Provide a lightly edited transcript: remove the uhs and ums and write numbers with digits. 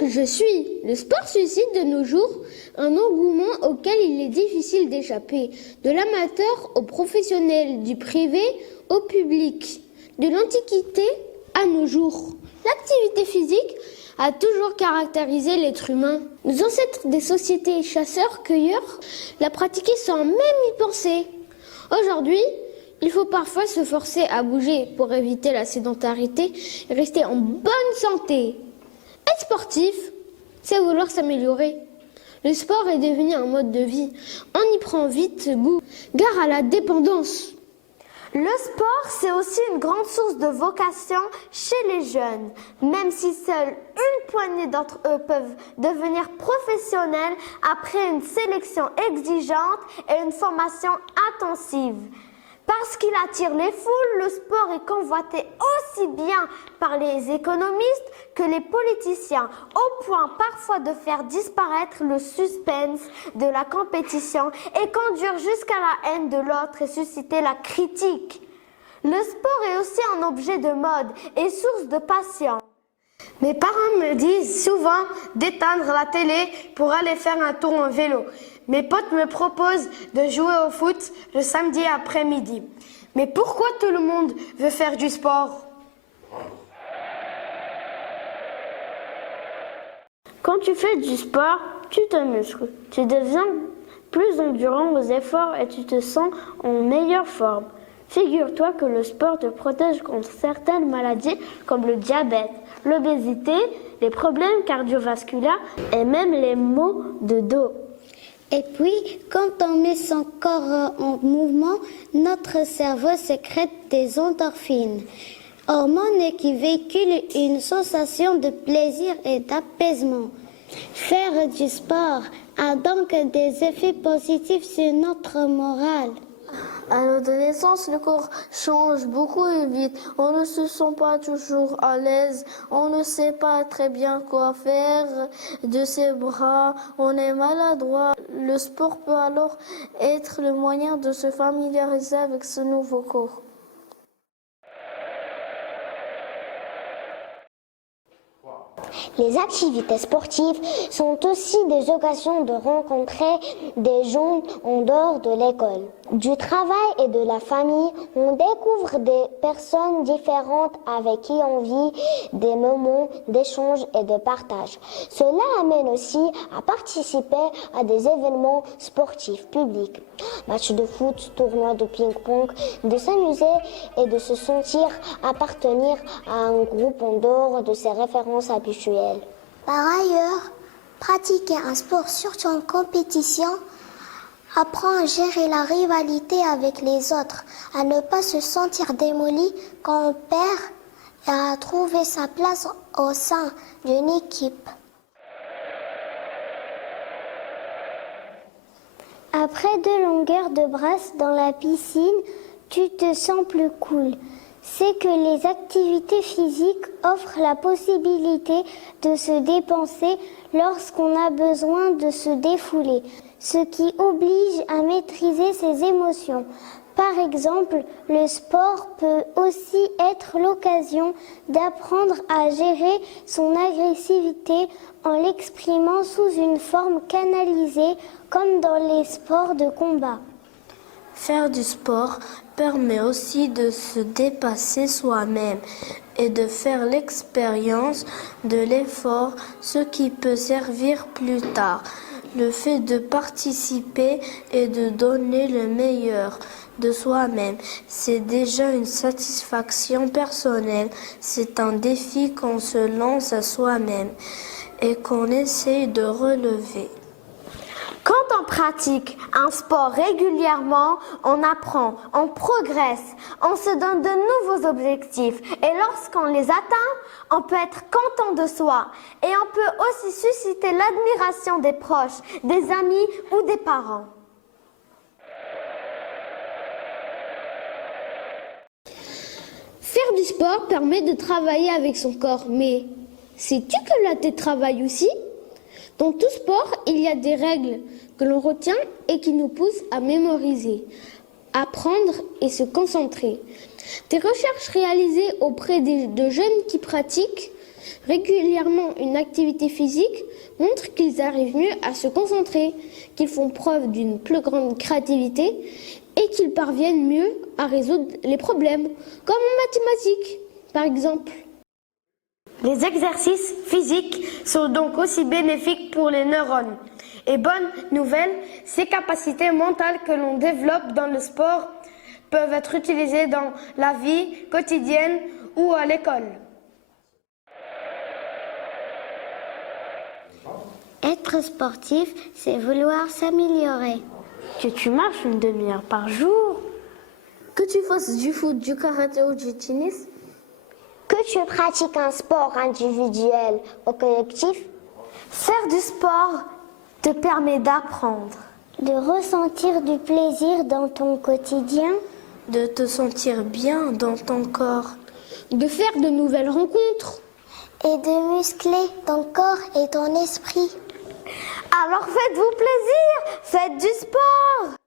que je suis. Le sport suscite de nos jours un engouement auquel il est difficile d'échapper. De l'amateur au professionnel, du privé au public, de l'Antiquité à nos jours. L'activité physique a toujours caractérisé l'être humain. Nos ancêtres des sociétés chasseurs-cueilleurs la pratiquaient sans même y penser. Aujourd'hui, il faut parfois se forcer à bouger pour éviter la sédentarité et rester en bonne santé. Être sportif, c'est vouloir s'améliorer. Le sport est devenu un mode de vie. On y prend vite goût. Gare à la dépendance. Le sport, c'est aussi une grande source de vocation chez les jeunes, même si seule une poignée d'entre eux peuvent devenir professionnels après une sélection exigeante et une formation intensive. Parce qu'il attire les foules, le sport est convoité aussi bien par les économistes que les politiciens, au point parfois de faire disparaître le suspense de la compétition et conduire jusqu'à la haine de l'autre et susciter la critique. Le sport est aussi un objet de mode et source de passion. Mes parents me disent souvent d'éteindre la télé pour aller faire un tour en vélo. Mes potes me proposent de jouer au foot le samedi après-midi. Mais pourquoi tout le monde veut faire du sport? Quand tu fais du sport, tu te muscles. Tu deviens plus endurant aux efforts et tu te sens en meilleure forme. Figure-toi que le sport te protège contre certaines maladies comme le diabète, l'obésité, les problèmes cardiovasculaires et même les maux de dos. Et puis, quand on met son corps en mouvement, notre cerveau sécrète des endorphines, hormones qui véhiculent une sensation de plaisir et d'apaisement. Faire du sport a donc des effets positifs sur notre morale. À l'adolescence, le corps change beaucoup et vite. On ne se sent pas toujours à l'aise. On ne sait pas très bien quoi faire de ses bras. On est maladroit. Le sport peut alors être le moyen de se familiariser avec ce nouveau corps. Les activités sportives sont aussi des occasions de rencontrer des gens en dehors de l'école. Du travail et de la famille, on découvre des personnes différentes avec qui on vit des moments d'échange et de partage. Cela amène aussi à participer à des événements sportifs publics, matchs de foot, tournois de ping-pong, de s'amuser et de se sentir appartenir à un groupe en dehors de ses références habituelles. Par ailleurs, pratiquer un sport surtout en compétition apprend à gérer la rivalité avec les autres, à ne pas se sentir démoli quand on perd et à trouver sa place au sein d'une équipe. Après 2 longueurs de brasse dans la piscine, tu te sens plus cool. C'est que les activités physiques offrent la possibilité de se dépenser lorsqu'on a besoin de se défouler, ce qui oblige à maîtriser ses émotions. Par exemple, le sport peut aussi être l'occasion d'apprendre à gérer son agressivité en l'exprimant sous une forme canalisée, comme dans les sports de combat. Faire du sport permet aussi de se dépasser soi-même et de faire l'expérience de l'effort, ce qui peut servir plus tard. Le fait de participer et de donner le meilleur de soi-même, c'est déjà une satisfaction personnelle. C'est un défi qu'on se lance à soi-même et qu'on essaye de relever. Quand on pratique un sport régulièrement, on apprend, on progresse, on se donne de nouveaux objectifs. Et lorsqu'on les atteint, on peut être content de soi. Et on peut aussi susciter l'admiration des proches, des amis ou des parents. Faire du sport permet de travailler avec son corps, mais sais-tu que la tête travaille aussi ? Dans tout sport, il y a des règles que l'on retient et qui nous poussent à mémoriser, apprendre et se concentrer. Des recherches réalisées auprès de jeunes qui pratiquent régulièrement une activité physique montre qu'ils arrivent mieux à se concentrer, qu'ils font preuve d'une plus grande créativité et qu'ils parviennent mieux à résoudre les problèmes, comme en mathématiques, par exemple. Les exercices physiques sont donc aussi bénéfiques pour les neurones. Et bonne nouvelle, ces capacités mentales que l'on développe dans le sport peuvent être utilisées dans la vie quotidienne ou à l'école. Être sportif, c'est vouloir s'améliorer. Que tu marches une demi-heure par jour. Que tu fasses du foot, du karaté ou du tennis. Que tu pratiques un sport individuel ou collectif. Faire du sport te permet d'apprendre, De ressentir du plaisir dans ton quotidien. De te sentir bien dans ton corps. De faire de nouvelles rencontres. Et de muscler ton corps et ton esprit. alors faites-vous plaisir, faites du sport.